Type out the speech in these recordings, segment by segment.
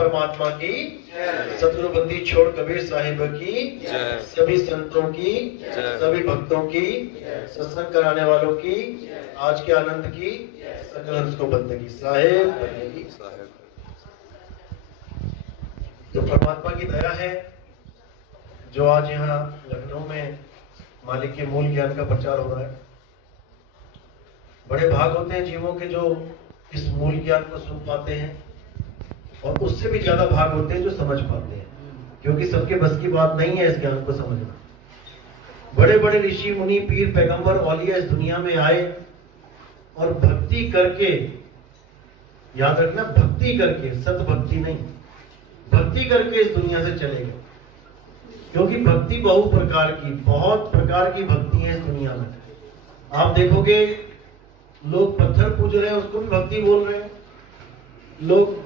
परमात्मा की, सतगुरु बंदी छोड़ कबीर साहिब की, सभी संतों की, सभी भक्तों की, सत्संग कराने वालों की, आज के आनंद की, सकल हंस को बंदगी साहिब बंदगी। तो परमात्मा की दया है जो आज यहाँ लखनऊ में मालिक के मूल ज्ञान का प्रचार हो रहा है। बड़े भाग होते हैं जीवों के जो इस मूल ज्ञान को सुन पाते हैं, और उससे भी ज्यादा भाग होते हैं जो समझ पाते हैं, क्योंकि सबके बस की बात नहीं है इस ज्ञान को समझना। बड़े बड़े ऋषि मुनि पीर पैगंबर औलिया इस दुनिया में आए और भक्ति करके, याद रखना भक्ति करके, सत भक्ति नहीं, भक्ति करके इस दुनिया से चले गए। क्योंकि भक्ति बहु प्रकार की, बहुत प्रकार की भक्ति है इस दुनिया में। आप देखोगे लोग पत्थर पूज रहे हैं, उसको भी भक्ति बोल रहे हैं। लोग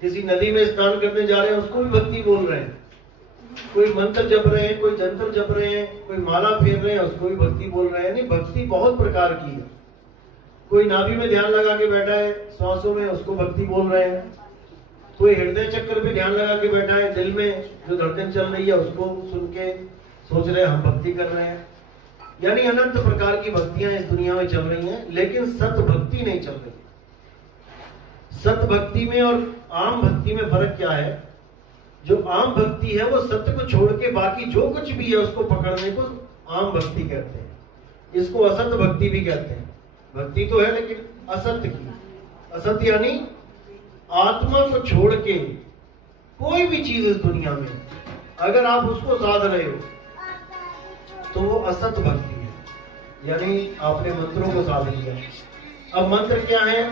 किसी नदी में स्नान करने जा रहे हैं, उसको भी भक्ति बोल रहे हैं। कोई मंत्र जप रहे हैं, कोई जंतर जप रहे हैं, कोई माला फेर रहे हैं, उसको भी भक्ति बोल रहे हैं। नहीं, भक्ति बहुत प्रकार की है। कोई नाभि में ध्यान लगा के बैठा है श्वासों में, उसको भक्ति बोल रहे हैं। कोई हृदय चक्र पे ध्यान लगा के बैठा है, दिल में जो धड़कन चल रही है उसको सुन के सोच रहे हैं हम भक्ति कर रहे हैं। यानी अनंत प्रकार की भक्तियां इस दुनिया में चल रही हैं, लेकिन सत भक्ति नहीं चल रही। सत भक्ति में और आम भक्ति में फर्क क्या है? जो आम भक्ति है वो सत्य को छोड़ के बाकी जो कुछ भी है उसको पकड़ने को आम भक्ति कहते हैं। इसको असत भक्ति भी कहते हैं। भक्ति तो है लेकिन असत्य की। असत्य यानी आत्मा को छोड़ के कोई भी चीज इस दुनिया में अगर आप उसको साध रहे हो तो वो असत भक्ति है। यानी आपने मंत्रों को साध लिया। अब मंत्र क्या है?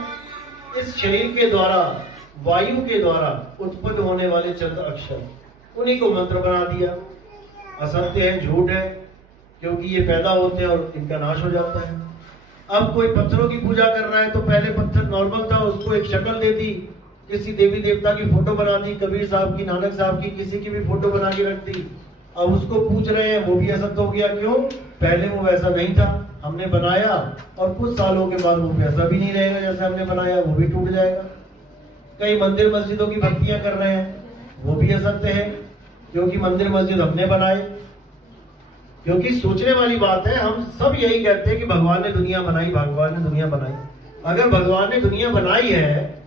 इस शरीर के द्वारा, वायु के द्वारा उत्पन्न होने वाले चंद अक्षर, उन्हीं को मंत्र बना दिया। असत्य है, झूठ है, क्योंकि ये पैदा होते हैं और इनका नाश हो जाता है। अब कोई पत्थरों की पूजा कर रहा है तो पहले पत्थर नॉर्मल था, उसको एक शक्ल दे दी, किसी देवी देवता की फोटो बना दी, कबीर साहब की, नानक साहब की, किसी की भी फोटो बना के रख दी। अब उसको पूछ रहे हैं, वो भी असत्य हो गया। क्यों? पहले वो वैसा नहीं था, हमने बनाया, और कुछ सालों के बाद वो वैसा भी नहीं रहेगा जैसे हमने बनाया, वो भी टूट जाएगा। कई मंदिर मस्जिदों की भक्तियां कर रहे हैं, वो भी असत्य है, क्योंकि मंदिर मस्जिद हमने बनाए। क्योंकि सोचने वाली बात है, हम सब यही कहते हैं कि भगवान ने दुनिया बनाई, भगवान ने दुनिया बनाई। अगर भगवान ने दुनिया बनाई है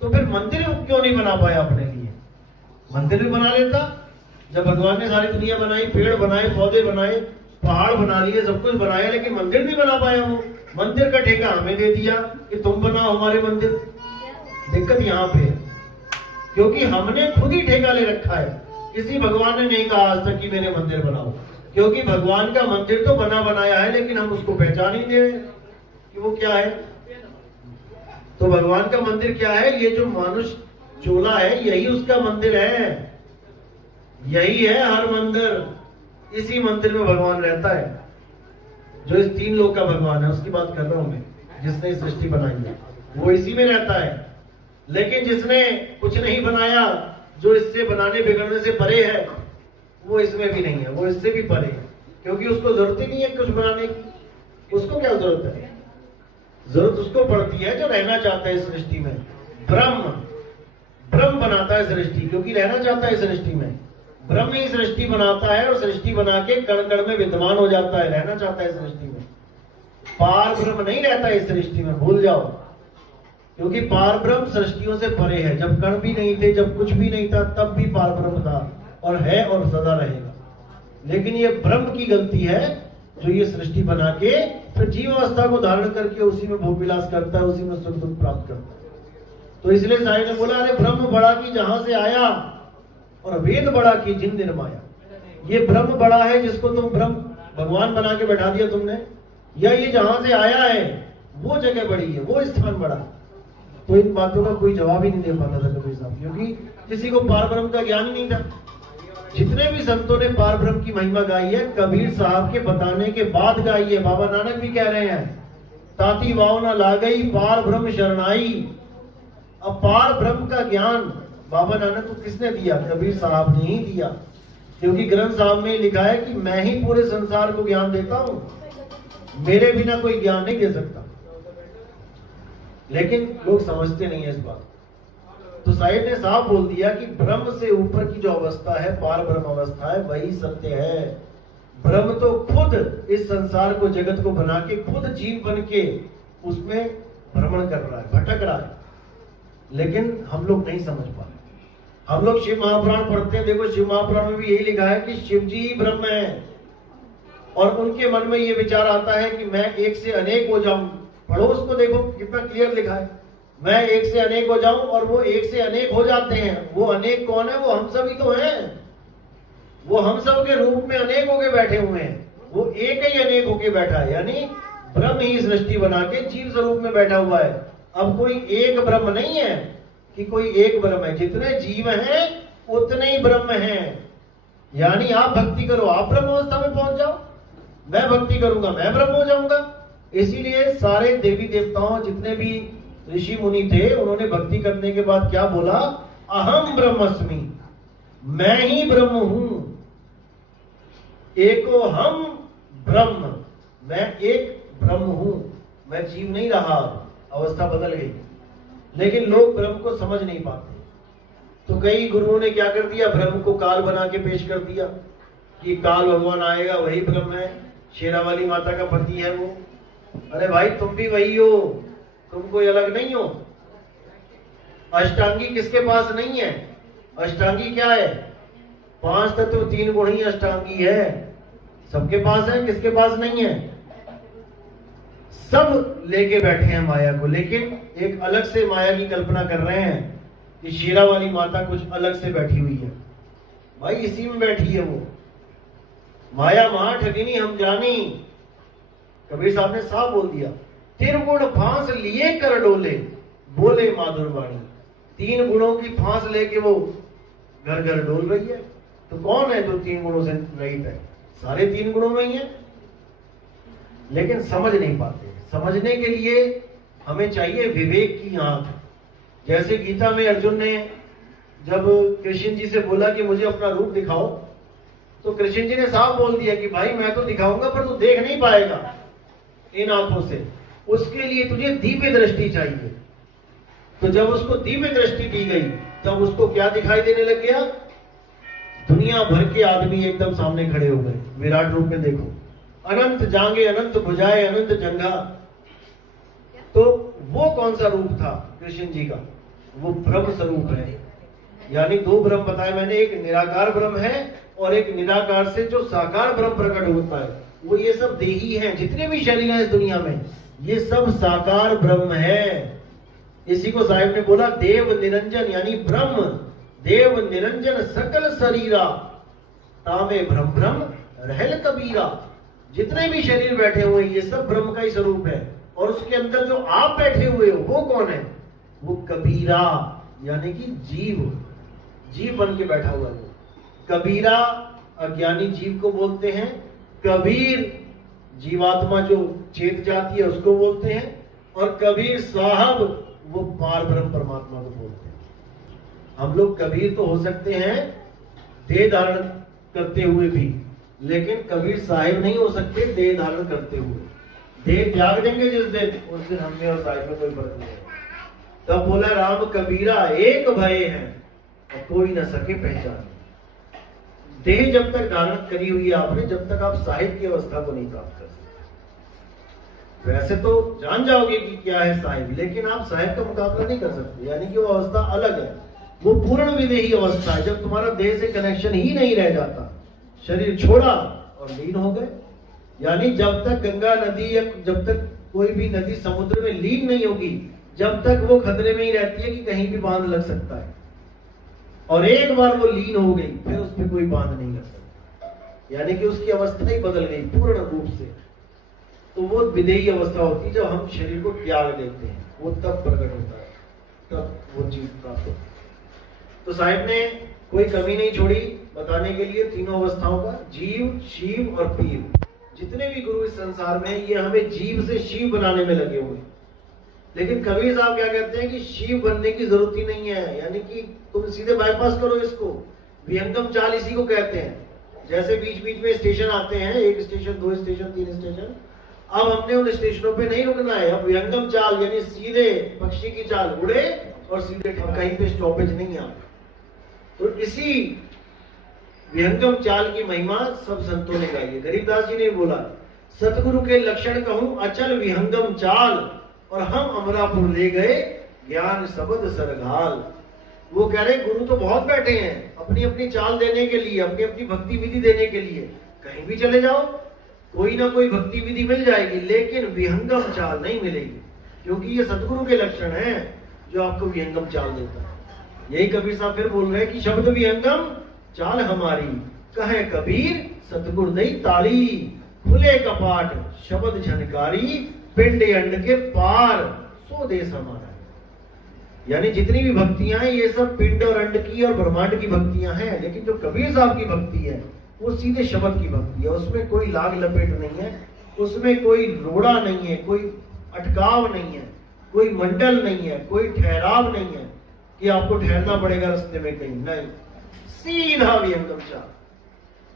तो फिर मंदिर क्यों नहीं बना पाया अपने लिए? मंदिर भी बना लेता। जब भगवान ने सारी दुनिया बनाई, पेड़ बनाए, पौधे बनाए, पहाड़ बना लिए, सब कुछ बनाया, लेकिन मंदिर नहीं बना पाया। वो मंदिर का ठेका हमें दे दिया कि तुम बनाओ हमारे मंदिर। दिक्कत यहाँ पे है, क्योंकि हमने खुद ही ठेका ले रखा है। किसी भगवान ने नहीं कहा आज तक कि मेरे मंदिर बनाओ, क्योंकि भगवान का मंदिर तो बना बनाया है, लेकिन हम उसको पहचान ही नहीं दे कि वो क्या है। तो भगवान का मंदिर क्या है? ये जो मानुष चोला है, यही उसका मंदिर है। यही है हर मंदिर। इसी मंदिर में भगवान रहता है। जो इस तीन लोक का भगवान है उसकी बात कर रहा हूं मैं, जिसने सृष्टि बनाई है, वो इसी में रहता है। लेकिन जिसने कुछ नहीं बनाया, जो इससे बनाने बिगड़ने से परे है, वो इसमें भी नहीं है, वो इससे भी परे है, क्योंकि उसको जरूरत ही नहीं है कुछ बनाने की। उसको क्या जरूरत है? जरूरत उसको पड़ती है जो रहना चाहता है इस सृष्टि में। ब्रह्म बनाता है सृष्टि, क्योंकि रहना चाहता है सृष्टि में। ब्रह्म ही सृष्टि बनाता है, और सृष्टि बना के कण कण में विद्यमान हो जाता है, रहना चाहता है सृष्टि में। पार ब्रह्म नहीं रहता इस सृष्टि में, भूल जाओ, क्योंकि पार ब्रह्म सृष्टियों से परे है। जब कण भी नहीं थे, जब कुछ भी नहीं था, तब भी पार ब्रह्म था, और है और सदा रहेगा। लेकिन ये ब्रह्म की गलती है जो ये सृष्टि बना के फिर जीव अवस्था को धारण करके उसी में भोग विलास करता है, उसी में सुख दुख प्राप्त करता है। तो इसलिए साईं ने बोला, अरे ब्रह्म बड़ा की जहां से आया, और वेद बड़ा की जिन निर्माया। ये ब्रह्म बड़ा है जिसको तुम ब्रह्म भगवान बना के बैठा दिया तुमने, या ये जहां से आया है वो जगह बड़ी है, वो स्थान बड़ा। तो इन बातों का कोई जवाब ही नहीं दे पाता था कबीर साहब, क्योंकि किसी को पार ब्रह्म का ज्ञान नहीं था। जितने भी संतों ने पार ब्रह्म की महिमा गाई है, कबीर साहब के बताने के बाद गाई है। बाबा नानक भी कह रहे हैं, ताती वाव न लागई पार ब्रह्म शरणाई। अब पार ब्रह्म का ज्ञान बाबा नानक को किसने दिया? कबीर साहब ने ही दिया, क्योंकि ग्रंथ साहब में लिखा है कि मैं ही पूरे संसार को ज्ञान देता हूं, मेरे बिना कोई ज्ञान नहीं दे सकता। लेकिन लोग समझते नहीं है इस बात। तो साहिब ने साफ बोल दिया कि ब्रह्म से ऊपर की जो अवस्था है, पार ब्रह्म अवस्था है, वही सत्य है। ब्रह्म तो खुद इस संसार को, जगत को बना के खुद जीव बन के उसमें भ्रमण कर रहा है, भटक रहा है, लेकिन हम लोग नहीं समझ पा रहे। हम लोग शिव महापुराण पढ़ते हैं, देखो शिव महापुराण में भी यही लिखा है कि शिव जी ही ब्रह्म है, और उनके मन में ये विचार आता है कि मैं एक से अनेक हो जाऊं। पढ़ो उसको, देखो कितना क्लियर लिखा है, मैं एक से अनेक हो जाऊं, और वो एक से अनेक हो जाते हैं। वो अनेक कौन है? वो हम सभी तो हैं। वो हम सब के रूप में अनेक होके बैठे हुए हैं, वो एक ही अनेक होके बैठा है, यानी ब्रह्म ही सृष्टि बना के जीव स्वरूप में बैठा हुआ है। अब कोई एक ब्रह्म नहीं है कि कोई एक ब्रह्म है, जितने जीव हैं उतने ही ब्रह्म हैं। यानी आप भक्ति करो, आप ब्रह्म अवस्था में पहुंच जाओ, मैं भक्ति करूंगा, मैं ब्रह्म हो जाऊंगा। इसीलिए सारे देवी देवताओं, जितने भी ऋषि मुनि थे, उन्होंने भक्ति करने के बाद क्या बोला? अहम ब्रह्मस्मि, मैं ही ब्रह्म हूं। एको हम ब्रह्म, मैं एक ब्रह्म हूं, मैं जीव नहीं रहा। अवस्था बदल गई, लेकिन लोग ब्रह्म को समझ नहीं पाते। तो कई गुरुओं ने क्या कर दिया? ब्रह्म को काल बना के पेश कर दिया कि काल भगवान आएगा, वही ब्रह्म है, शेरावाली माता का पति है वो। अरे भाई, तुम भी वही हो, तुम कोई अलग नहीं हो। अष्टांगी किसके पास नहीं है? अष्टांगी क्या है? 5 तत्व 3 गुण ही अष्टांगी है, सबके पास है, किसके पास नहीं है? सब लेके बैठे हैं माया को, लेकिन एक अलग से माया की कल्पना कर रहे हैं कि शेरा वाली माता कुछ अलग से बैठी हुई है। भाई इसी में बैठी है वो। माया महा ठगिनी हम जानी, कबीर साहब ने साफ बोल दिया। त्रिगुण फांस लिए कर डोले, बोले माधुर वाणी। 3 गुणों की फांस लेके वो घर घर डोल रही है। तो कौन है जो 3 गुणों से रहित है? सारे 3 गुणों में ही है, लेकिन समझ नहीं पाते। समझने के लिए हमें चाहिए विवेक की आंख। जैसे गीता में अर्जुन ने जब कृष्ण जी से बोला कि मुझे अपना रूप दिखाओ, तो कृष्ण जी ने साफ बोल दिया कि भाई मैं तो दिखाऊंगा, पर तू देख नहीं पाएगा इन आंखों से। उसके लिए तुझे दिव्य दृष्टि चाहिए। तो जब उसको दिव्य दृष्टि दी गई, तब उसको क्या दिखाई देने लग गया? दुनिया भर के आदमी एकदम सामने खड़े हो गए। विराट रूप में देखो, अनंत जांगे, अनंत भुजाएं, अनंत जंघा। तो वो कौन सा रूप था कृष्ण जी का? वो ब्रह्म स्वरूप है। यानी 2 ब्रह्म बताए मैंने, एक निराकार ब्रह्म है और एक निराकार से जो साकार ब्रह्म प्रकट होता है। वो ये सब देही हैं, जितने भी शरीर हैं इस दुनिया में, ये सब साकार ब्रह्म है। इसी को साहिब ने बोला देव निरंजन, यानी ब्रह्म देव निरंजन सकल शरीरा, तामे ब्रह्म ब्रह्म रहल कबीरा। जितने भी शरीर बैठे हुए हैं, ये सब ब्रह्म का ही स्वरूप है। और उसके अंदर जो आप बैठे हुए हो, वो कौन है? वो कबीरा, यानी कि जीव, जीव बन के बैठा हुआ है। कबीरा अज्ञानी जीव को बोलते हैं, कबीर जीवात्मा जो चेत जाती है उसको बोलते हैं, और कबीर साहब वो पार ब्रह्म परमात्मा को बोलते हैं। हम लोग कबीर तो हो सकते हैं देह धारण करते हुए भी, लेकिन कबीर साहिब नहीं हो सकते देह धारण करते हुए। देह त्याग देंगे जिस दिन, उस दिन हमें और साहिब में कोई फर्क नहीं है। तब बोला राम कबीरा एक भय है और कोई न सके पहचान। देह जब तक धारण करी हुई है आपने, जब तक आप साहिब की अवस्था को नहीं प्राप्त कर सकते। वैसे तो जान जाओगे कि क्या है साहिब, लेकिन आप साहिब का मुकाबला नहीं कर सकते। यानी कि वो अवस्था अलग है, वो पूर्ण विदेही अवस्था है, जब तुम्हारा देह से कनेक्शन ही नहीं रह जाता, शरीर छोड़ा और लीन हो गए। यानी जब तक गंगा नदी या जब तक कोई भी नदी समुद्र में लीन नहीं होगी, जब तक वो खतरे में ही रहती है कि कहीं भी बांध लग सकता है। और एक बार वो लीन हो गई, फिर उस पर कोई बांध नहीं लग सकता। यानी कि उसकी अवस्था ही बदल गई पूर्ण रूप से। तो वो विदेही अवस्था होती है, जब हम शरीर को त्याग देते हैं, वो तब प्रकट होता है, तब वो जीव प्राप्त होता है। तो साहिब ने कोई कमी नहीं छोड़ी बताने के लिए तीनों अवस्थाओं का, जीव, शिव और पीर। जितने भी गुरु इस संसार में, ये हमें जीव से शिव बनाने में लगे हुए। लेकिन कबीर साहब क्या कहते हैं कि शिव बनने की जरूरत ही नहीं है। यानी कि तुम सीधे बाईपास करो इसको। विहंगम चाल इसी को कहते हैं। जैसे बीच बीच में स्टेशन आते हैं, 1 स्टेशन, 2 स्टेशन, 3 स्टेशन, अब हमने उन स्टेशनों पे नहीं रुकना है। अब विहंगम चाल यानी सीधे पक्षी की चाल, उड़े और सीधे कहीं पे स्टॉपेज नहीं है आपका। तो इसी विहंगम चाल की महिमा सब संतों ने गाई है। गरीबदास जी ने बोला, सतगुरु के लक्षण कहूं अचल विहंगम चाल, और हम अमरापुर ले गए ज्ञान शब्द सरघाल। वो कह रहे गुरु तो बहुत बैठे हैं अपनी अपनी चाल देने के लिए, अपनी अपनी भक्ति विधि देने के लिए। कहीं भी चले जाओ कोई ना कोई भक्ति विधि मिल जाएगी, लेकिन विहंगम चाल नहीं मिलेगी, क्योंकि ये सतगुरु के लक्षण हैं जो आपको विहंगम चाल देता है। यही कबीर साहब फिर बोल रहे हैं कि शब्द विहंगम चाल हमारी, कहे कबीर सतगुरु नहीं ताली, खुले कपाट शब्द झनकारी, पिंड अंड के पार सो देश हमारा। यानी जितनी भी भक्तियां हैं ये सब पिंड और अंड की और ब्रह्मांड की भक्तियां हैं, लेकिन जो कबीर साहब की भक्ति है वो सीधे शब्द की भक्ति है। उसमें कोई लाग लपेट नहीं है, उसमें कोई रोड़ा नहीं है, कोई अटकाव नहीं है, कोई मंडल नहीं है, कोई ठहराव नहीं है कि आपको ठहरना पड़ेगा रास्ते में कहीं, नहीं, सीधा विहंगम चाल।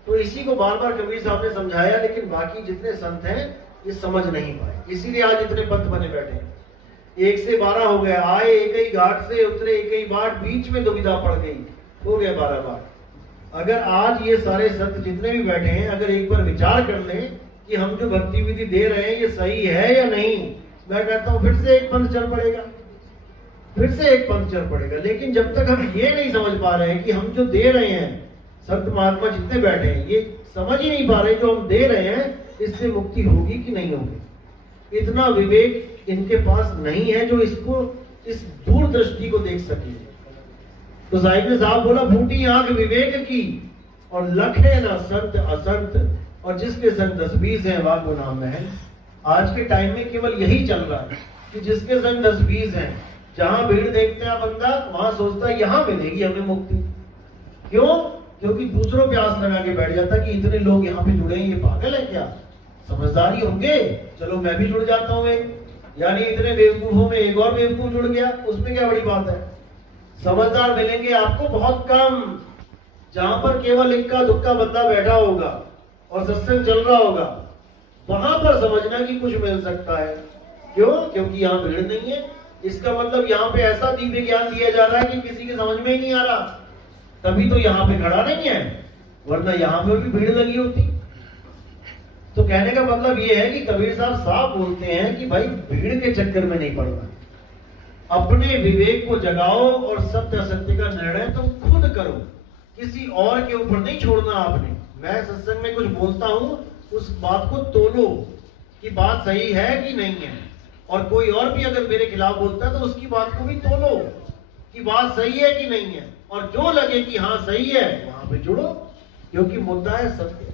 तो इसी को बार बार कबीर साहब ने समझाया, लेकिन बाकी जितने संत हैं ये समझ नहीं पाए, इसीलिए आज इतने पंथ बने बैठे हैं। 1 से 12 हो गए, आए एक ही घाट से उतरे एक ही बाट, बीच में दुविधा पड़ गई, हो गए 12 बाट। अगर आज ये सारे संत जितने भी बैठे हैं अगर एक बार विचार कर लें कि हम जो भक्ति विधि दे रहे हैं ये सही है या नहीं, मैं कहता हूं फिर से एक पंथ चल पड़ेगा, फिर से एक पंथ चल पड़ेगा। लेकिन जब तक हम ये नहीं समझ पा रहे हैं कि हम जो दे रहे हैं, संत महात्मा जितने बैठे हैं ये समझ ही नहीं पा रहे जो हम दे रहे हैं इससे मुक्ति होगी कि नहीं होगी, इतना विवेक इनके पास नहीं है जो इसको, इस दूरदृष्टि को देख सके। तो साहिब ने साहब बोला, फूटी आंख विवेक की और लखे ना संत असंत, और जिसके संग 10-20 है वह गुनाह महल। आज के टाइम में केवल यही चल रहा है कि जिसके संग 10-20 हैं, जहां भीड़ देखते हैं बंदा वहां सोचता है यहां मिलेगी हमें मुक्ति। क्यों? क्योंकि दूसरों पे आस लगा के बैठ जाता कि इतने लोग यहाँ पे जुड़े हैं, ये पागल है क्या, समझदारी होंगे, चलो मैं भी जुड़ जाता हूँ। यानी इतने बेवकूफों में एक और बेवकूफ जुड़ गया, उसमें क्या बड़ी बात है। समझदार मिलेंगे आपको बहुत कम, जहां पर केवल इक्का दुक्का बंदा बैठा होगा और सत्संग चल रहा होगा, वहां पर समझना कि कुछ मिल सकता है। क्यों? क्योंकि यहाँ भीड़ नहीं है। इसका मतलब यहाँ पे ऐसा दिव्य ज्ञान दिया जा रहा है कि किसी के समझ में ही नहीं आ रहा, तभी तो यहाँ पे खड़ा नहीं है, वरना यहाँ पे भी भीड़ लगी होती। तो कहने का मतलब ये है कि कबीर साहब साफ बोलते हैं कि भाई भीड़ के चक्कर में नहीं पड़ना, अपने विवेक को जगाओ और सत्य असत्य का निर्णय तुम खुद करो, किसी और के ऊपर नहीं छोड़ना आपने। मैं सत्संग में कुछ बोलता हूं, उस बात को तोलो कि बात सही है कि नहीं है, और कोई और भी अगर मेरे खिलाफ बोलता है तो उसकी बात को भी तोलो कि बात सही है कि नहीं है, और जो लगे कि हाँ सही है वहां पे जुड़ो, क्योंकि मुद्दा है सत्य।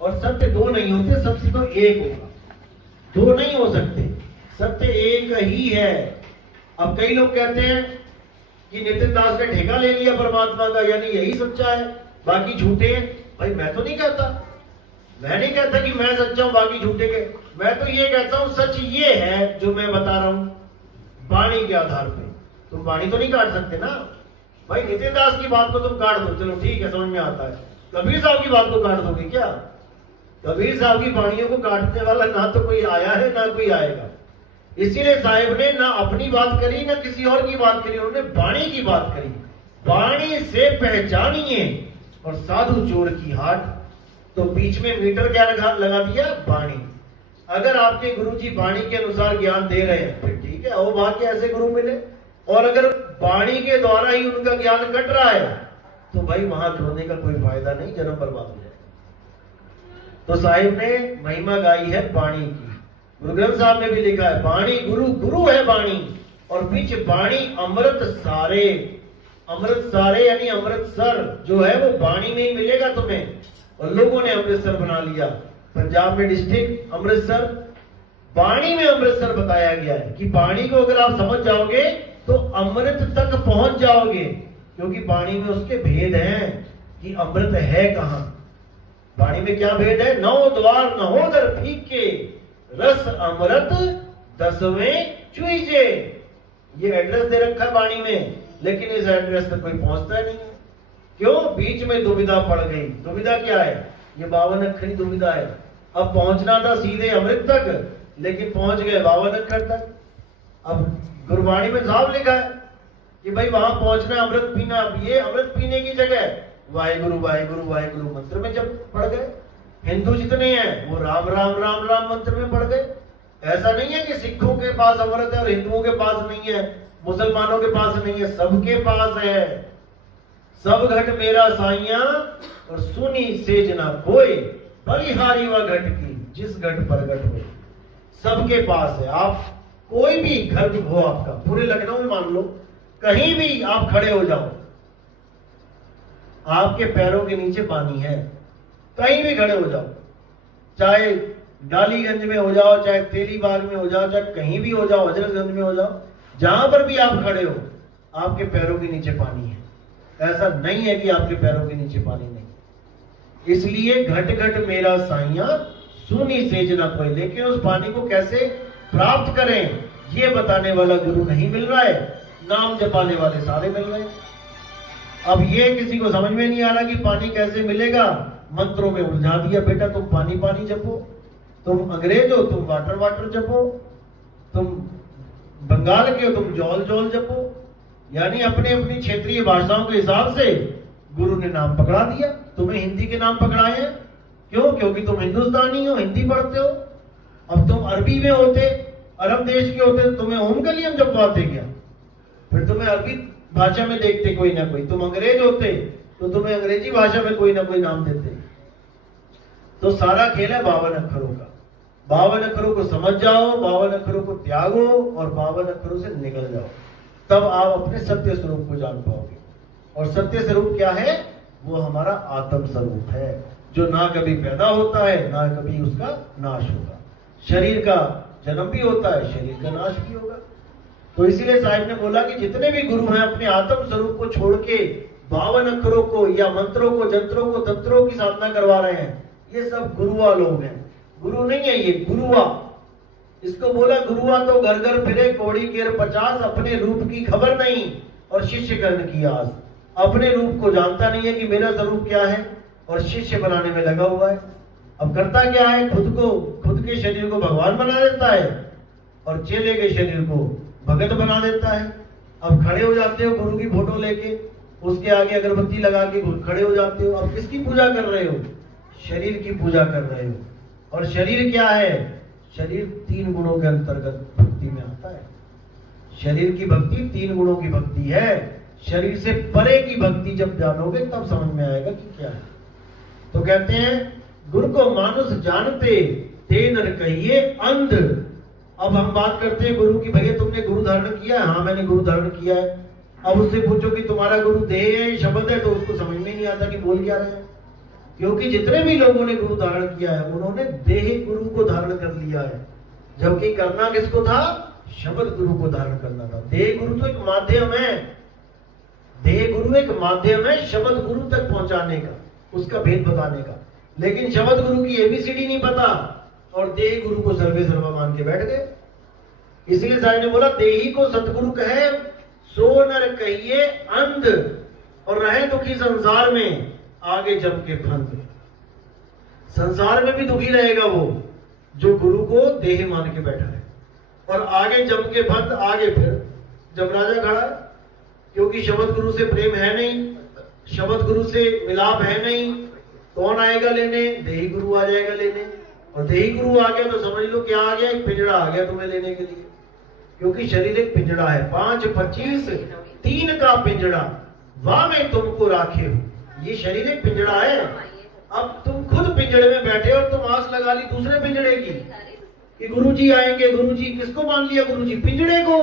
और सत्य दो नहीं होते, सत्य तो एक होगा, दो नहीं हो सकते, सत्य एक ही है। अब कई लोग कहते हैं कि नितिन दास ने ठेका ले लिया परमात्मा का, यानी यही सच्चा है बाकी झूठे हैं। भाई मैं तो नहीं कहता, मैं नहीं कहता कि मैं सच्चा हूं बाकी झूठे के, मैं तो ये कहता हूं सच ये है जो मैं बता रहा हूं वाणी के आधार पे। तुम वाणी तो नहीं काट सकते ना भाई, नितिन दास की बात को तुम काट दो, चलो ठीक है समझ में आता है, कबीर साहब की बात को काट दोगे क्या? कबीर साहब की वाणियों को काटने वाला ना तो कोई आया है ना कोई आएगा। इसीलिए साहिब ने ना अपनी बात करी ना किसी और की बात करी, उन्होंने वाणी की बात करी। वाणी से पहचानिए और साधु चोर की हाट, तो बीच में मीटर क्या लगा दिया? वाणी। अगर आपके गुरुजी वाणी के अनुसार ज्ञान दे रहे हैं फिर ठीक है, वो भाग्य ऐसे गुरु मिले, और अगर वाणी के द्वारा ही उनका ज्ञान कट रहा है तो भाई वहां जुड़ने का कोई फायदा नहीं, जन्म बर्बाद हो जाए। तो साहिब ने महिमा गाई है वाणी की। गुरु ग्रंथ साहब ने भी लिखा है वाणी गुरु, गुरु है वाणी, और बीच वाणी अमृत सारे। अमृत सारे यानी अमृतसर जो है वो वाणी में ही मिलेगा तुम्हें, और लोगों ने अमृतसर बना लिया। पंजाब में डिस्ट्रिक्ट अमृतसर, वाणी में अमृतसर बताया गया है कि वाणी को अगर आप समझ जाओगे तो अमृत तक पहुंच जाओगे, क्योंकि वाणी में उसके भेद हैं कि अमृत है कहां। वाणी में क्या भेद है? 9 द्वार नहोदर फीके, रस अमृत 10वें चुईजे। ये एड्रेस दे रखा है वाणी में, लेकिन इस एड्रेस तक कोई पहुंचता नहीं है। क्यों? बीच में दुविधा पड़ गई। दुविधा क्या है? ये 52 अक्षरी दुविधा है। अब पहुंचना था सीधे अमृत तक, लेकिन पहुंच गए 52 अक्षर तक। अब गुरबाणी में साफ लिखा है कि भाई वहां पहुंचना, अमृत पीना। अब ये अमृत पीने की जगह वाहेगुरु वाहेगुरु वाहेगुरु मंत्र में जब पढ़ गए। हिंदू जितने हैं वो राम राम राम राम मंत्र में पढ़ गए। ऐसा नहीं है कि सिखों के पास अमृत है और हिंदुओं के पास नहीं है, मुसलमानों के पास नहीं है, सबके पास है। सब घट मेरा साइया और सुनी सेज ना कोई, बलिहारी व घट की जिस घट प्रगट हो। सबके पास है। आप कोई भी घर हो आपका, पूरे लखनऊ में मान लो, कहीं भी आप खड़े हो जाओ, आपके पैरों के नीचे पानी है। कहीं भी खड़े हो जाओ, चाहे डालीगंज में हो जाओ, चाहे तेलीबाग में हो जाओ, चाहे कहीं भी हो जाओ, हजरतगंज में हो जाओ, जहां पर भी आप खड़े हो, आपके पैरों के नीचे पानी है। ऐसा नहीं है कि आपके पैरों के नीचे पानी नहीं। इसलिए घट घट मेरा साइया सुनी सेज ना कोई। लेकिन उस पानी को कैसे प्राप्त करें ये बताने वाला गुरु नहीं मिल रहा है, नाम जपाने वाले सारे मिल रहे हैं। अब ये किसी को समझ में नहीं आ रहा कि पानी कैसे मिलेगा, मंत्रों में उलझा दिया। बेटा तुम पानी पानी जपो, तुम अंग्रेज हो तुम वाटर वाटर जपो, तुम बंगाल के हो तुम जौल जौल जपो। यानी अपने अपनी क्षेत्रीय भाषाओं के हिसाब से गुरु ने नाम पकड़ा दिया। तुम्हें हिंदी के नाम पकड़ाए हैं, क्यों? क्योंकि तुम हिंदुस्तानी हो, हिंदी पढ़ते हो। अब तुम अरबी में होते, अरब देश के होते, तो तुम्हें ओम कलियम जपवाते क्या? फिर तुम्हें अरबी भाषा में देखते कोई ना कोई। तुम अंग्रेज होते तो तुम्हें अंग्रेजी भाषा में कोई ना कोई नाम देते। तो सारा खेल है 52 अक्षरों का। 52 अक्षरों को समझ जाओ, 52 अक्षरों को त्यागो और 52 अक्षरों से निकल जाओ, तब आप अपने सत्य स्वरूप को जान पाओगे। और सत्य स्वरूप क्या है? वो हमारा आत्म स्वरूप है, जो ना कभी पैदा होता है ना कभी उसका नाश होगा। शरीर का जन्म भी होता है, शरीर का नाश भी होगा। तो इसीलिए साहिब ने बोला कि जितने भी गुरु हैं अपने आत्म स्वरूप को छोड़ के 52 अक्षरों को या मंत्रों को, जंत्रों को, तंत्रों की साधना करवा रहे हैं, ये सब गुरुआ लोग हैं। गुरु नहीं है ये, गुरुआ। इसको बोला गुरुआ तो घर घर फिरे कौड़ी केर 50, अपने रूप की खबर नहीं और शिष्य कर्ण की आस। अपने रूप को जानता नहीं है कि मेरा स्वरूप क्या है और शिष्य बनाने में लगा हुआ है। अब करता क्या है? खुद के शरीर को भगवान बना देता है और चेले के शरीर को भगत बना देता है। अब खड़े हो जाते हो गुरु की फोटो लेके, उसके आगे अगरबत्ती लगा के खड़े हो जाते हो। अब किसकी पूजा कर रहे हो? शरीर की पूजा कर रहे हो। और शरीर क्या है? शरीर 3 गुणों के अंतर्गत भक्ति में आता है। शरीर की भक्ति 3 गुणों की भक्ति है। शरीर से परे की भक्ति जब जानोगे तब समझ में आएगा कि क्या है। तो कहते हैं गुरु को मानुष जानते ते नर कहिए अंध। अब हम बात करते हैं गुरु की, भैया तुमने गुरु धारण किया है? हाँ मैंने गुरु धारण किया है। अब उससे पूछो कि तुम्हारा गुरु देह है शब्द है, तो उसको समझ में नहीं आता कि बोल क्या रहे हैं। क्योंकि जितने भी लोगों ने गुरु धारण किया है उन्होंने देह गुरु को धारण कर लिया है, जबकि करना किसको था? शब्द गुरु को धारण करना था। देह गुरु तो एक माध्यम है, देह गुरु एक माध्यम है शब्द गुरु तक पहुंचाने का, उसका भेद बताने का। लेकिन शब्द गुरु की एबीसीडी नहीं पता और देह गुरु को सर्वे सर्वा मान के बैठ गए। इसलिए साहब ने बोला देही को सतगुरु कहे सो नर कहिए अंध, और रहे दुखी संसार में आगे जम के फंद। संसार में भी दुखी रहेगा वो जो गुरु को देह मान के बैठा है, और आगे जम के फंद, आगे फिर जब राजा खड़ा है। क्योंकि शब्द गुरु से प्रेम है नहीं, शब्द गुरु से मिलाप है नहीं, कौन आएगा लेने? देही गुरु आ जाएगा लेने। और देही गुरु आ गया तो समझ लो क्या आ गया? एक पिंजड़ा आ गया तुम्हें लेने के लिए। क्योंकि शरीर एक पिंजड़ा है, 5, 25, 3 का पिंजड़ा, वाह मैं तुमको राखे हूं। ये शरीर एक पिंजड़ा है। अब तुम खुद पिंजड़े में बैठे और तुम आस लगा ली दूसरे पिंजड़े की कि गुरुजी आएंगे। गुरुजी किसको मान लिया? गुरुजी पिंजड़े को।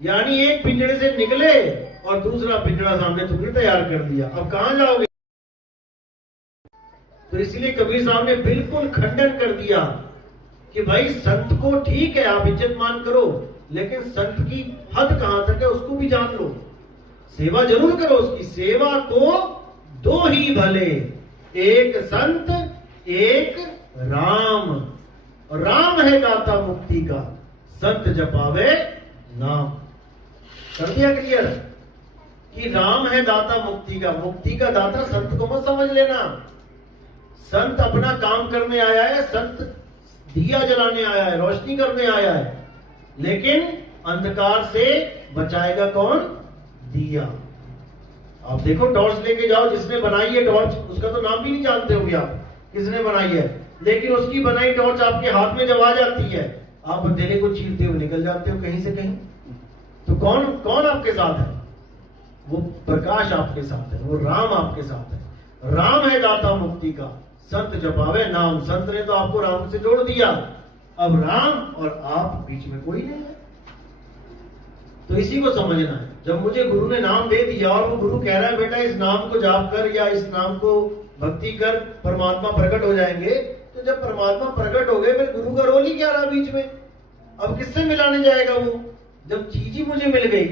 यानी एक पिंजड़े से निकले और दूसरा पिंजड़ा सामने तुमने तैयार कर दिया। अब कहां जाओगे? तो इसलिए कबीर साहब ने बिल्कुल खंडन कर दिया कि भाई संत को ठीक है आप इज्जत मान करो, लेकिन संत की हद कहां तक है उसको भी जान लो। सेवा जरूर करो उसकी। सेवा को 2 ही भले, एक संत एक राम। और राम है गाता मुक्ति का, संत जपावे नाम। कर दिया क्लियर कि राम है दाता मुक्ति का। मुक्ति का दाता संत को मत समझ लेना। संत अपना काम करने आया है, संत दिया जलाने आया है, रोशनी करने आया है, लेकिन अंधकार से बचाएगा कौन? दिया। आप देखो टॉर्च लेके जाओ, जिसने बनाई है टॉर्च उसका तो नाम भी नहीं जानते होंगे आप किसने बनाई है, लेकिन उसकी बनाई टॉर्च आपके हाथ में जब आ जाती है आप अंधेरे को चीरते हुए निकल जाते हो कहीं से कहीं। तो कौन कौन आपके साथ है? वो प्रकाश आपके साथ है, वो राम आपके साथ है। राम है दाता मुक्ति का, संत जपावे नाम। संत ने तो आपको राम से जोड़ दिया, अब राम और आप बीच में कोई नहीं है। तो इसी को समझना है। जब मुझे गुरु ने नाम दे दिया और वो गुरु कह रहा है बेटा इस नाम को जाप कर या इस नाम को भक्ति कर, परमात्मा प्रकट हो जाएंगे, तो जब परमात्मा प्रकट हो गए फिर गुरु का रोल ही क्या रहा बीच में? अब किससे मिलाने जाएगा वो, जब चीज ही मुझे मिल गई।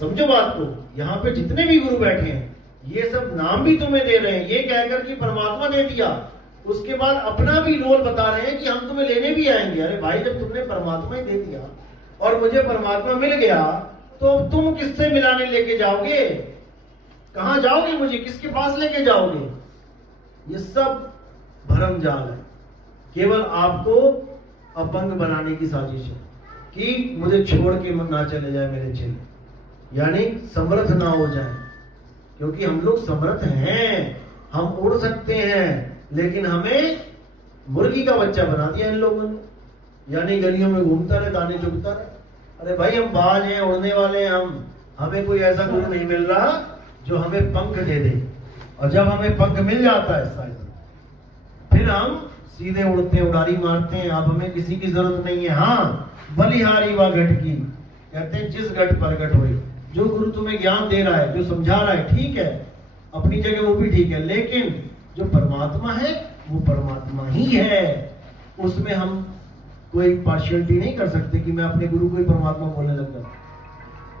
समझो बात को, यहाँ पे जितने भी गुरु बैठे हैं ये सब नाम भी तुम्हें दे रहे हैं, ये कहकर कि परमात्मा दे दिया, उसके बाद अपना भी रोल बता रहे हैं कि हम तुम्हें लेने भी आएंगे। अरे भाई जब तुमने परमात्मा ही दे दिया और मुझे परमात्मा मिल गया तो अब तुम किससे मिलाने लेके जाओगे? कहां जाओगे? मुझे किसके पास लेके जाओगे? ये सब भरम जाल है, केवल आपको अपंग बनाने की साजिश है कि मुझे छोड़ के ना चले जाए मेरे चेले, यानी समर्थ ना हो जाए। क्योंकि हम लोग समर्थ हैं, हम उड़ सकते हैं, लेकिन हमें मुर्गी का बच्चा बना दिया इन लोगों ने, यानी गलियों में घूमता रहे, दाने चुगता रहे। अरे भाई हम बाज हैं, उड़ने वाले हैं हम, हमें कोई ऐसा गुरु नहीं मिल रहा जो हमें पंख दे दे। और जब हमें पंख मिल जाता है फिर हम सीधे उड़ते हैं, उड़ारी मारते हैं। अब हमें किसी की जरूरत नहीं है। हाँ, बलिहारी व घट की, कहते हैं जिस घट प्रकट हुई। जो गुरु तुम्हें ज्ञान दे रहा है, जो समझा रहा है, ठीक है, अपनी जगह वो भी ठीक है, लेकिन जो परमात्मा है वो परमात्मा ही है। उसमें हम कोई पार्शियलिटी नहीं कर सकते कि मैं अपने गुरु को ही परमात्मा बोलने लगा।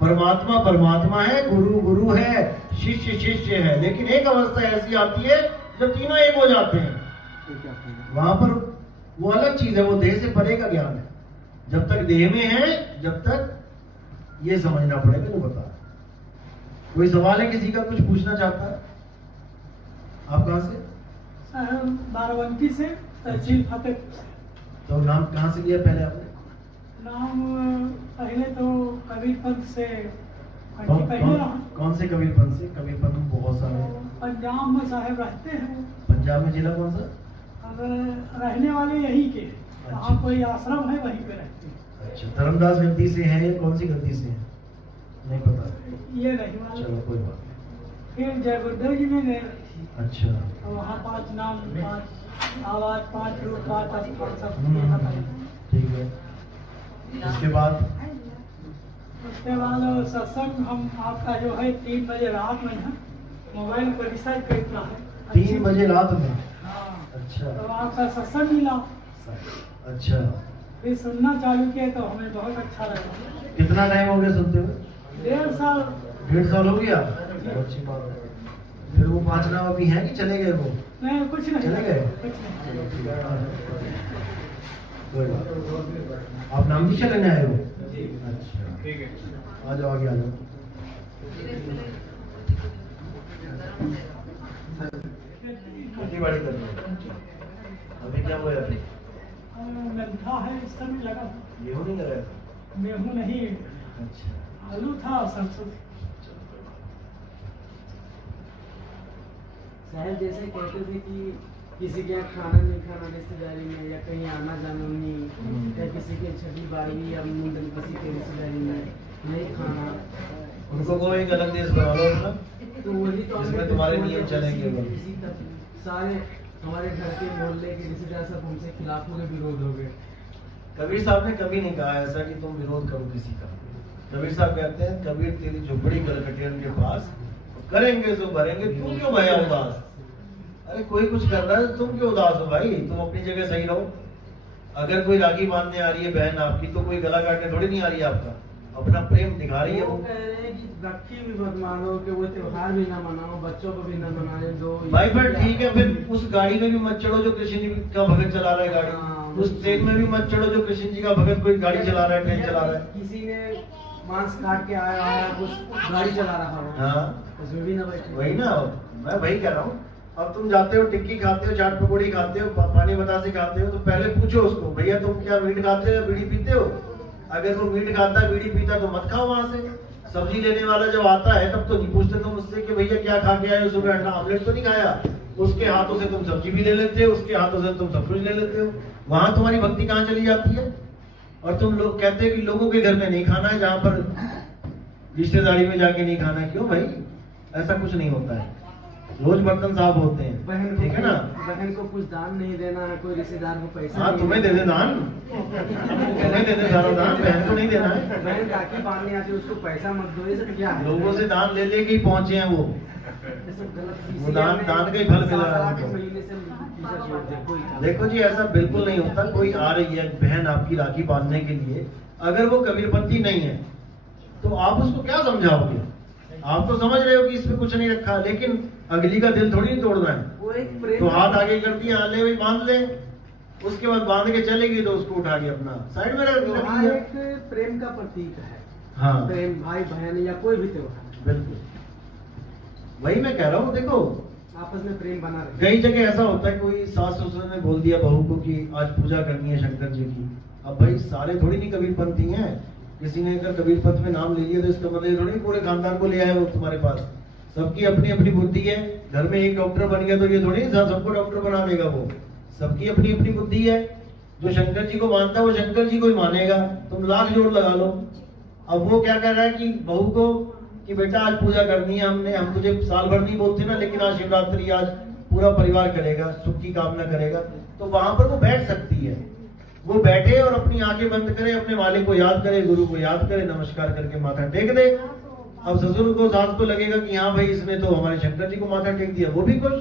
परमात्मा परमात्मा है, गुरु गुरु है, शिष्य शिष्य है। लेकिन एक अवस्था ऐसी आती है जब तीनों एक हो जाते हैं, वहां पर वो अलग चीज है, वो देह से परे का ज्ञान है। जब तक देह में है, जब तक ये समझना पड़ेगा जो बता। कोई सवाल है किसी का? कुछ पूछना चाहता है? आप कहां से? बाराबंकी से, तहसील फतेहपुर। तो नाम कहाँ से लिया पहले आपने? नाम पहले तो कबीर पंथ से। कौन से कबीर पंथ से? कबीर पंथ बहुत सारे। पंजाब में साहब रहते हैं। पंजाब में जिला कौन सा? अब रहने वाले यहीं के, वहाँ कोई आश्रम है वहीं पे रहते हैं। अच्छा, धर्मदास गद्दी से है या कौन सी गद्दी से है? नहीं पता, ये नहीं मालूम। चलो कोई बात नहीं। फिर जय गुरुदेव जी में गए। अच्छा, वहाँ 5 नाम, 5 आवाज, 5 रूप, 5 अस्त्र सब। ठीक है। उसके बाद सत्संग हम आपका जो है 3 बजे रात में है, मोबाइल पर रिसर्च करना है। 3 बजे रात में? हाँ। अच्छा, तो आपका सत्संग मिला। अच्छा, फिर सुनना चालू किया तो हमें बहुत अच्छा लगा। कितना टाइम हो गया सुनते हुए? 1.5 साल। 1.5 साल हो गया? अच्छी बात है। फिर वो 5 नाम अभी हैं कि चले गए? वो नहीं, कुछ नहीं, चले गए? कुछ नहीं। कोई बात। आप नाम दीक्षा लेने आए हो? अच्छा, ठीक है, आ जाओ, आगे आ जाओ। खेती बाड़ी कर रहे हो? अभी क्या हुआ? नंथा है, इस समय लगा। गेहूं नहीं लगाया? गेहूं नहीं। अच्छा, आलू था, सरसों। साहब जैसे कहते थे कि किसी के यहाँ खाना नहीं खाना रिश्तेदारी में, या कहीं आना जाना नहीं, या किसी के 6वीं 12वीं या मुंडन किसी के रिश्तेदारी में नहीं खाना। उनको कोई एक अलग देश बना लो अपना, तो वही तो इसमें तुम्हारे नियम चलेंगे। सारे हमारे घर के मोहल्ले के रिश्तेदार सब हमसे खिलाफ हो गए, विरोध हो गए। कबीर साहब ने कभी नहीं कहा ऐसा कि तुम विरोध करो किसी का। कबीर साहब कहते हैं कबीर तेरी झोपड़ी कलकटियन के पास, करेंगे जो भरेंगे, तुम क्यों भया उदास? अरे कोई कुछ कर रहा है, तुम क्यों उदास हो भाई? तुम अपनी जगह सही रहो। अगर कोई राखी बांधने आ रही है बहन आपकी, तो कोई गला काटने थोड़ी नहीं आ रही है आपका, अपना प्रेम दिखा रही है। वो कह रहे हैं कि राखी भी मत मानो, कि वो त्योहार भी ना मनाओ, बच्चों को भी ना मनाने दो। भाई पर ठीक है, फिर उस गाड़ी में भी मत चढ़ो जो कृष्ण जी का भगत चला रहा है गाड़ी। उस ट्रेन में भी मत चढ़ो जो कृष्ण जी का भगत कोई गाड़ी चला रहा है, ट्रेन चला रहा है। किसी ने मांस काट के आया है, कुछ गाड़ी चला रहा हो, हाँ, उसमें भी ना बैठे। वही ना, मैं वही कह रहा हूँ। अब तुम जाते हो, टिक्की खाते हो, चाट पकौड़ी खाते हो, पानी बतासे खाते हो, तो पहले पूछो उसको, भैया तुम क्या मीट खाते हो या बीड़ी पीते हो? अगर वो मीट खाता बीड़ी पीता तो मत खाओ वहां से। सब्जी लेने वाला जब आता है तब तो नहीं पूछते तुम उससे कि भैया क्या खा के आए हो, सुबह अंडा ऑमलेट तो नहीं खाया। उसके हाथों से तुम सब्जी भी ले लेते हो, उसके हाथों से तुम सब कुछ ले लेते हो। वहां तुम्हारी भक्ति कहाँ चली जाती है? और तुम लोग कहते हैं कि लोगों के घर में नहीं खाना है, जहां पर रिश्तेदारी में जाके नहीं खाना है। क्यों भाई? ऐसा कुछ नहीं होता है, रोज बर्तन साफ होते हैं, ठीक है ना? बहन को कुछ दान नहीं देना है, कोई रिश्तेदार को पैसा हाँ, नहीं तुम्हें दे दे दान, तुम्हें दे दे सारा दान, बहन को नहीं देना है। बहन राखी बांधने आती है, उसको पैसा मत दो, ये सब क्या है? लोगों से दान ले लेके ही पहुंचे हैं वो ये सब गलत। वो दान का ही फल मिला है उनको। महीने से पीछा छोड़ दे, कोई काम। देखो जी, ऐसा बिल्कुल नहीं होता। कोई आ रही है बहन आपकी राखी बांधने के लिए, अगर वो कबीरपंथी नहीं है तो आप उसको क्या समझाओगे? आप तो समझ रहे हो कि इसमें कुछ नहीं रखा, लेकिन अगली का दिल थोड़ी नहीं तोड़ना है। वो एक प्रेम, तो हाथ आगे कर दिया, ले भाई बांध ले, उसके बाद बांध के चलेगी तो उसको उठा के अपना साइड में रख त्योहार दिया। एक प्रेम का प्रतीक है। हाँ, प्रेम, भाई बहन या कोई भी त्योहार, बिल्कुल वही मैं कह रहा हूँ। देखो, आपस में प्रेम बना रहे। कई जगह ऐसा होता है, कोई सास ससुर ने बोल दिया बहू को कि आज पूजा करनी है शंकर जी की। अब भाई सारे थोड़ी नहीं कबीरपंथी हैं, किसी ने अगर कबीर पंथ में नाम ले लिया तो इसका मतलब थोड़ी पूरे खानदान को ले आए वो तुम्हारे पास। सबकी अपनी अपनी बुद्धि है। घर में एक डॉक्टर बन गया तो ये थोड़ी सबको डॉक्टर बना देगा वो। सबकी अपनी अपनी बुद्धि है। जो शंकर जी को मानता है वो शंकर जी को ही मानेगा, तुम लाख जोड़ लगा लो। अब वो क्या कह रहा है कि बहू को कि बेटा आज पूजा करनी है, हम तुझे साल भर नहीं बोलते ना, लेकिन आज शिवरात्रि, आज पूरा परिवार करेगा, सुख की कामना करेगा। तो वहां पर वो बैठ सकती है, वो बैठे और अपनी आंखें बंद करे, अपने मालिक को याद करे, गुरु को याद करे, नमस्कार करके माथा टेक दे। अब ससुर को सास को लगेगा कि हाँ भाई इसने तो हमारे शंकर जी को माथा टेक दिया, वो भी खुश।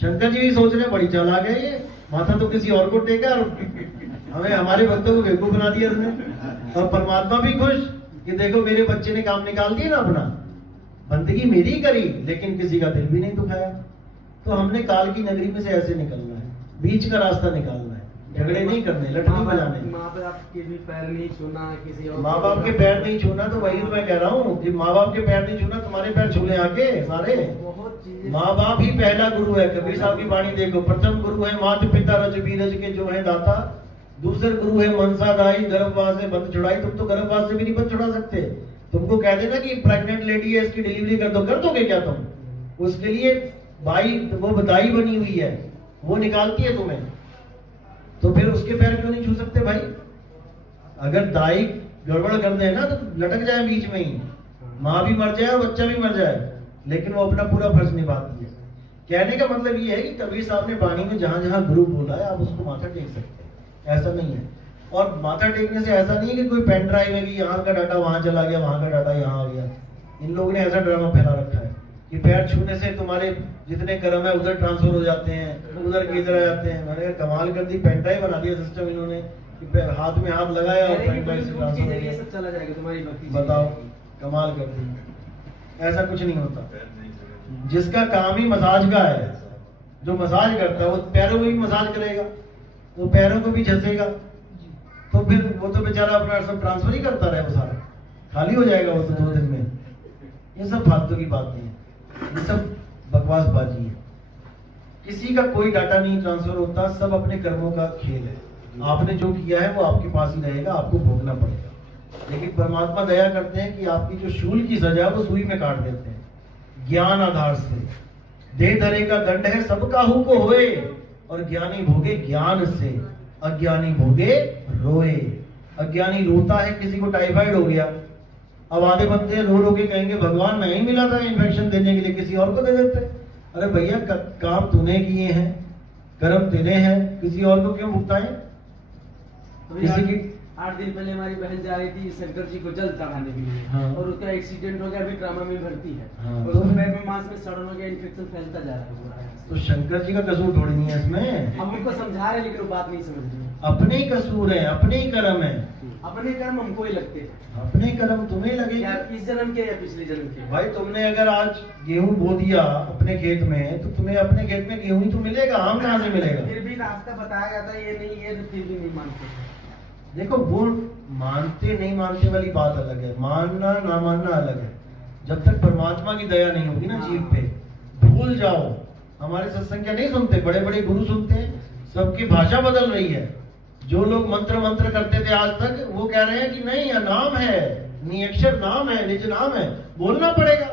शंकर जी भी सोच रहे बड़ी चालाक है ये, माथा तो किसी और को टेका और हमें हमारे भक्तों को बेवकूफ बना दिया इसने। और परमात्मा भी खुश कि देखो मेरे बच्चे ने काम निकाल दिया ना अपना, बंदगी मेरी करी लेकिन किसी का दिल भी नहीं दुखाया। तो हमने काल की नगरी में से ऐसे निकलना है, बीच का रास्ता निकालना है, झगड़े नहीं करने, लठ नहीं बजाने। माँ बाप के भी पैर नहीं छूना, किसी और माँ बाप के पैर नहीं छूना, तो वही मैं कह रहा हूँ कि माँ बाप के पैर नहीं छूना, तुम्हारे पैर छूले आके सारे। बहुत चीजें। माँ बाप ही पहला गुरु है। कबीर साहब की वाणी देखो, प्रथम गुरु है माता पिता रज बीरज के जो है दाता, दूसरे गुरु है मनसा दाई गर्भवास से बंद छुड़ाई। तुम तो गर्भवास से भी नहीं बंद छुड़ा सकते। तुमको कह देना कि प्रेग्नेंट लेडी है इसकी डिलीवरी कर दोगे क्या तुम? उसके लिए बाई वो दाई बनी हुई है, वो निकालती है तुम्हें, तो फिर उसके पैर क्यों नहीं छू सकते भाई? अगर दाई गड़बड़ कर दे ना तो लटक जाए बीच में ही, माँ भी मर जाए और बच्चा भी मर जाए, लेकिन वो अपना पूरा फर्ज निभाती है। कहने का मतलब ये है कि कबीर साहब ने वाणी में जहां जहां गुरु बोला है आप उसको माथा टेक सकते हैं, ऐसा नहीं है। और माथा टेकने से ऐसा नहीं है कि कोई पेन ड्राइव है कि यहाँ का डाटा वहां चला गया, वहां का डाटा यहाँ आ गया। इन लोगों ने ऐसा ड्रामा फैला रखा है कि पैर छूने से तुम्हारे जितने कर्म है उधर ट्रांसफर हो जाते हैं, उधर के इधर आ जाते हैं। मैंने कहा कमाल कर दी, पेन ड्राइव बना दिया सिस्टम इन्होंने कि हाथ में हाथ लगाया और पेन ड्राइव से ट्रांसफर हो गया। सब चला जाएगा तुम्हारी भक्ति। बताओ, कमाल कर दी। ऐसा कुछ नहीं होता। जिसका काम ही मसाज का है, जो मसाज करता है वो पैरों में भी मसाज करेगा, वो पैरों को भी झसेगा, तो फिर वो तो बेचारा अपना सब ट्रांसफर ही करता रहे, वो सारा खाली हो जाएगा वो तो 2 दिन में। ये सब फालतू की बातें हैं, ये सब बकवासबाजी है। किसी का कोई डाटा नहीं ट्रांसफर होता, सब अपने कर्मों का खेल है। आपने जो किया है वो आपके पास ही रहेगा, आपको भोगना पड़ेगा। लेकिन परमात्मा दया करते हैं कि आपकी जो शूल की सजा है वो सुई में काट देते हैं, ज्ञान आधार से। दे धरे का दंड है सब काहू को होए, और ज्ञानी भोगे ज्ञान से, अज्ञानी भोगे रोए। अज्ञानी रोता है, किसी को टाइफाइड हो गया, अब आधे बंदे रो रो के कहेंगे भगवान नहीं मिला था इन्फेक्शन देने के लिए, किसी और को दे देते। अरे भैया काम तूने किए हैं, कर्म तेरे हैं, किसी और को क्यों भुगताएं? किसी की 8 दिन पहले हमारी बहन जा रही थी शंकर जी को जल चढ़ाने के लिए। हाँ। और उसका एक्सीडेंट हो गया, अभी ट्रामा में भर्ती है। हाँ। और उसके पैर में मांस में सड़न हो गया, इन्फेक्शन फैलता जा रहा है पूरा। तो शंकर जी का कसूर थोड़ी नहीं है इसमें। हम उनको समझा रहे हैं लेकिन वो बात नहीं समझ रहे। अपने ही कसूर है, अपने ही कर्म है, अपने कर्म हमको ही लगते हैं। अपने कर्म तुम्हें लगेगा। क्या इस जन्म के या पिछले जन्म के? भाई तुमने अगर आज गेहूं बो दिया अपने खेत में, तो तुम्हें अपने खेत में गेहूं ही तो मिलेगा, आम कहाँ से मिलेगा? फिर भी रास्ता बताया जाता है ये नहीं, ये तो फिर भी नहीं मानते। देखो वो मानते नहीं मानते वाली बात अलग है, मानना ना मानना अलग है। जब तक परमात्मा की दया नहीं होगी ना जीव पे, भूल जाओ। हमारे सत्संग क्या नहीं सुनते, बड़े बड़े गुरु सुनते हैं, सबकी भाषा बदल रही है। जो लोग मंत्र करते थे आज तक, वो कह रहे हैं कि नहीं नाम है, नियक्षर नाम है, निज नाम है, बोलना पड़ेगा।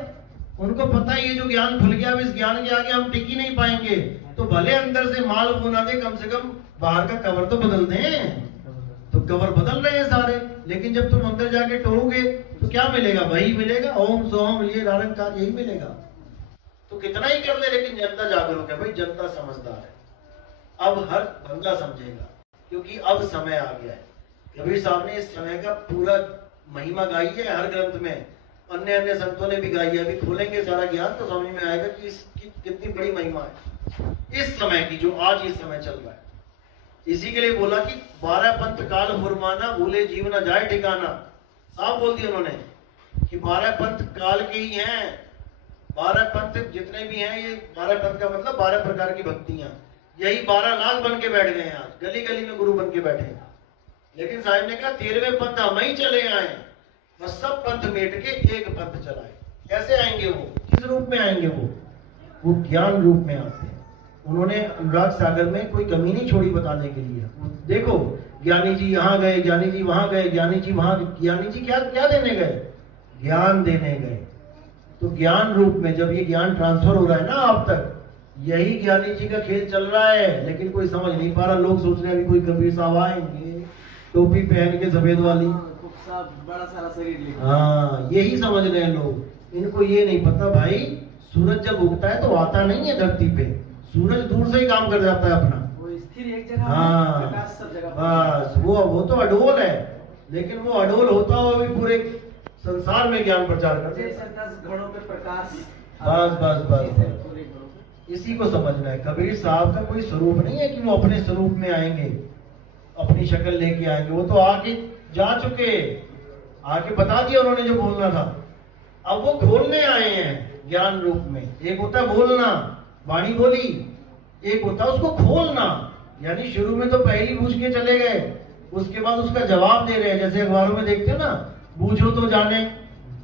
उनको पता है ये जो ज्ञान खुल गया, अब इस ज्ञान के आगे हम टिक ही नहीं पाएंगे, तो भले अंदर से माल बोना दे, कम से कम बाहर का कवर तो बदल दें। तो कवर बदल रहे हैं सारे, लेकिन जब तुम अंदर जाके टोओगे तो क्या मिलेगा? वही मिलेगा, ओम सोहम ये निरंकार, यही मिलेगा। तो कितना ही कर ले, लेकिन जनता जागरूक है भाई, जनता समझदार है। अब हर बंदा समझेगा, क्योंकि अब समय आ गया है। कबीर साहब ने इस समय का पूरा महिमा गाई है हर ग्रंथ में, अन्य अन्य संतों ने भी गाई है। अभी खोलेंगे सारा ज्ञान तो समझ में आएगा कि इसकी कितनी बड़ी महिमा है इस समय की, जो आज इस समय चल रहा है। इसी के लिए बोला कि 12 पंथ काल फुरमाना, भूले जीव न जाए ठिकाना। साफ बोल दिया उन्होंने कि 12 पंथ काल के ही हैं। 12 पंथ जितने भी हैं, ये 12 पंथ का मतलब 12 प्रकार की भक्तियां, यही 12 लाख बन के बैठ गए हैं। आज गली गली में गुरु बन के बैठे हैं। लेकिन साहब ने कहा 13वें पंथ हम ही चले आए, बस सब पंथ मेट के एक पंथ चलाए। कैसे आएंगे वो? किस रूप में आएंगे वो ज्ञान रूप में आते हैं। उन्होंने अनुराग सागर में कोई कमी नहीं छोड़ी बताने के लिए। देखो ज्ञानी जी यहाँ गए, ज्ञानी जी वहां गए, ज्ञानी जी वहां, ज्ञानी जी क्या क्या देने गए? ज्ञान देने गए। तो ज्ञान रूप में जब ये ज्ञान ट्रांसफर हो रहा है ना आप तक, यही ज्ञानी जी का खेल चल रहा है। लेकिन कोई समझ नहीं पा रहा। लोग सोच रहे हैं अभी कोई कबीर साहब आएंगे टोपी पहन के सफेद वाली, बड़ा सारा शरीर, हाँ यही समझ रहे हैं लोग। इनको ये नहीं पता भाई, सूरज जब उगता है तो आता नहीं है धरती पे, सूरज दूर से ही काम कर जाता है अपना। वो स्थिर एक जगह, हाँ प्रकाश सब जगह। बस वो तो अडोल है, लेकिन वो अडोल होता हुआ भी पूरे संसार में ज्ञान प्रचार करते हैं। 10 घड़ों पे प्रकाश। बस इसी को समझना है। कबीर साहब का कोई स्वरूप नहीं है कि वो अपने स्वरूप में आएंगे, अपनी शक्ल लेके आएंगे। वो तो आके जा चुके, आके बता दिया उन्होंने जो बोलना था। अब वो खोलने आए हैं ज्ञान रूप में। एक होता है बोलना, वाणी बोली, एक होता है उसको खोलना। यानी शुरू में तो पहली पूछ के चले गए, उसके बाद उसका जवाब दे रहे हैं। जैसे अखबारों में देखते हो ना, बूझो तो जाने।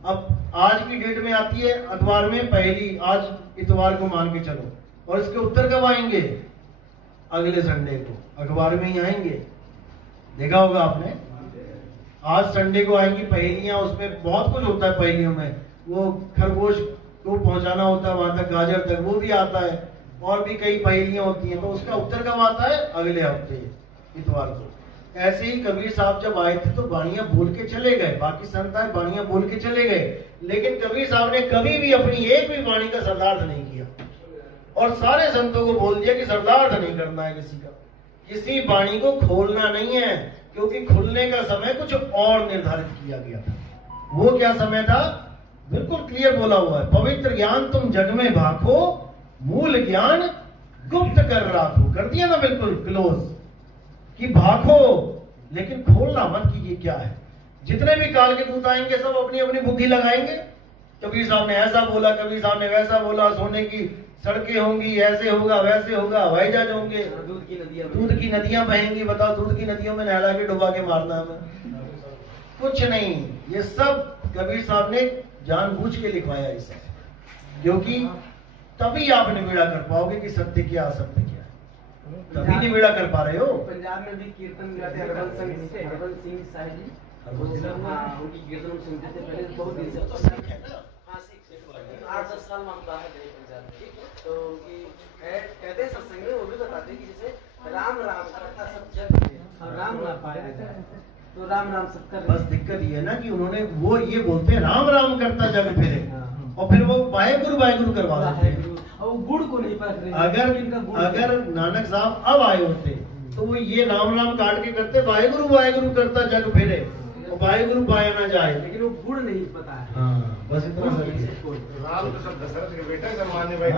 अब आज की डेट में आती है अखबार में पहली, आज इतवार को मान के चलो, और इसके उत्तर कब आएंगे? अगले संडे को अखबार में ही आएंगे। देखा होगा आपने, आज संडे को आएंगी पहेलियां। उसमें बहुत कुछ होता है पहेलियों में। वो खरगोश को पहुंचाना होता है वहां तक, गाजर तक, वो भी आता है। और भी कई पहेलियां होती हैं, तो उसका उत्तर कब आता है? अगले हफ्ते इतवार को। ऐसे ही कबीर साहब जब आए थे तो बाणियां बोल के चले गए। बाकी संत आए, बाणियां बोल के चले गए, लेकिन कबीर साहब ने कभी भी अपनी एक भी वाणी का शब्दार्थ नहीं किया। और सारे संतों को बोल दिया कि शब्दार्थ नहीं करना है किसी का, किसी वाणी को खोलना नहीं है, क्योंकि खुलने का समय कुछ और निर्धारित किया गया था। वो क्या समय था? बिल्कुल क्लियर बोला हुआ है, पवित्र ज्ञान तुम जग में भाखो, मूल ज्ञान गुप्त कर राखो। कर दिया ना बिल्कुल क्लोज कि भाखो, लेकिन खोलना मत कीजिए। क्या है? जितने भी काल के दूत आएंगे सब अपनी अपनी बुद्धि लगाएंगे। कबीर साहब ने ऐसा बोला, कबीर साहब ने वैसा बोला, सोने की सड़कें होंगी, ऐसे होगा वैसे होगा, हवाई जहाज होंगे, दूध की नदियां बहेंगी। बताओ, दूध की नदियों में नहला के डुबा के मारना हमें? कुछ नहीं। ये सब कबीर साहब ने जानबूझ के लिखवाया इसे, क्योंकि तभी आप निवेड़ा कर पाओगे कि सत्य क्या असत्य क्या है। तभी निवेड़ा कर पा रहे हो। पंजाब में भी कीर्तन गाते हरबंस सिंह साहिब जी, उनकी कीर्तन सुनते थे पहले बहुत दिन से। 8-10 साल में हम बाहर गए पंजाब में, तो कहते हैं सत्संग में, वो भी बताते हैं कि जैसे राम राम करता सब जग, राम ना पाया जाए तो राम राम सब कर। बस दिक्कत ये है ना कि उन्होंने वो ये बोलते हैं राम राम करता जग फिरे, और फिर वो वाहेगुरु करवा देते हैं। और गुड़ को नहीं परख रहे। अगर नानक साहब अब आए होते तो वो ये राम राम काट के करते, वाहेगुरु करता जग फिरे, और वाहेगुरु पाया ना जाए। लेकिन वो गुड़ नहीं पता है। हाँ बस इतना। राम तो सब दशरथ के बेटा जमाने में